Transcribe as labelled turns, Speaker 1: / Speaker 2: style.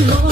Speaker 1: Oh.